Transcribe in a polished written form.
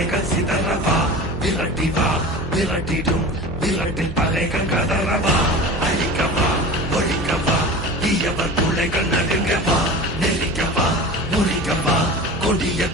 தலைகள் சிதறவா விரட்டி வா விரட்டிடும் விரட்டில் பலைகள் கதறவா அழிக்கவா ஒழிக்கவா தீயவர் பிள்ளைகள் நடுங்கவா நெருக்கவா முறிக்கவா கொடிய